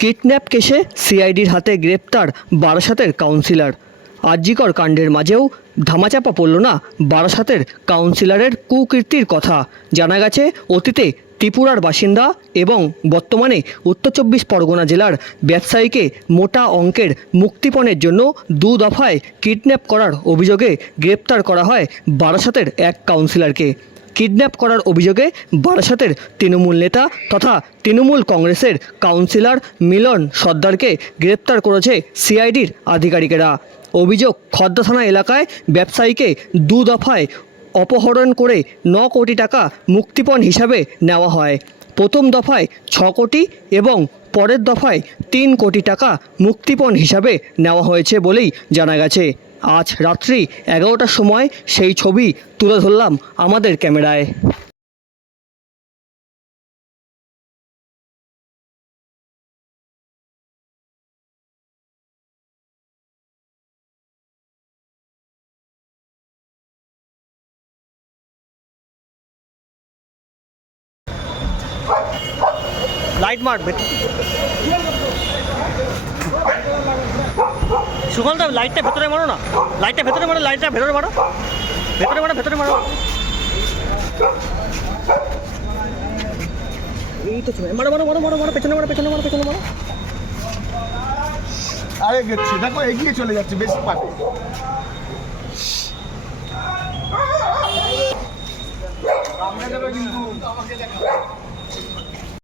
Kidnap কেসে সিআইডির হাতে গ্রেপ্তার বারাসাতের কাউন্সিলর। আরজিকর কাণ্ডের মাঝেও ধামাচাপা পড়ল না বারাসাতের কাউন্সিলরের কুকীর্তির কথা। জানা গেছে অতীতে ত্রিপুরার বাসিন্দা এবং বর্তমানে উত্তর চব্বিশ পরগনা জেলার ব্যবসায়ীকে মোটা অঙ্কের মুক্তিপণের জন্য 2 দফায় কিডন্যাপ করার অভিযোগে গ্রেপ্তার করা হয় বারাসাতের এক কাউন্সিলরকে। কিডন্যাপ করার অভিযোগে বারাসাতের তৃণমূল নেতা তথা তৃণমূল কংগ্রেসের কাউন্সিলর মিলন সর্দারকে গ্রেপ্তার করেছে সিআইডির আধিকারিকেরা। অভিযোগ, খদ্দা থানা এলাকায় ব্যবসায়ীকে 2 দফায় অপহরণ করে 9 কোটি টাকা মুক্তিপণ হিসাবে নেওয়া হয়। প্রথম দফায় 6 কোটি এবং পরের দফায় 3 কোটি টাকা মুক্তিপণ হিসাবে নেওয়া হয়েছে বলেই জানা গেছে। আজ রাত্রি 11টার সময় সেই ছবি তুলে ধরলাম আমাদের ক্যামেরায়। লাইট মারবে সুগন্ধ, লাইটটা ভেতরে মারো না, লাইটটা ভেতরে মারো, লাইটটা ভেতরে মারো, ভেতরে মারো, ভেতরে মারো। এই তো মারো মারো মারো মারো মারো, পেছনে মারো, পেছনে মারো, পেছনে মারো। আরে গেছি দেখো, এগিয়ে চলে যাচ্ছে বেশি পাবে। সামনে যাবে কিন্তু আমাকে দেখা।